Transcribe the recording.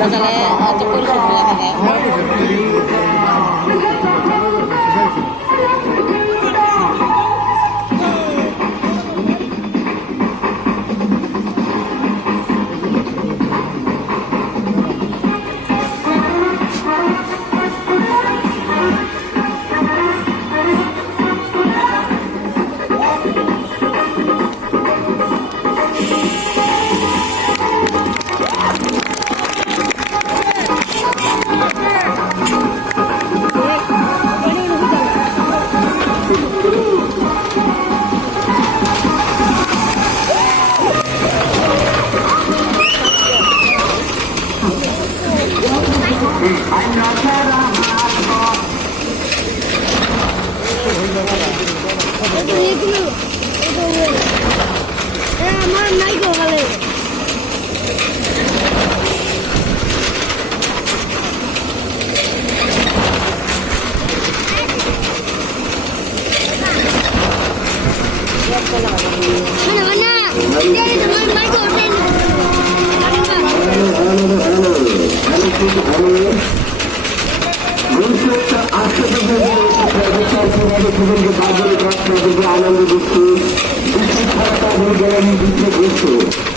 বাজারে হচ্ছে পরিশোধ হয়ে আমার নাই গো বলে Mana mana? শিশুদেরকে কাজে রাখতে আনন্দ দিচ্ছে বিচ্ছিন্ন করছে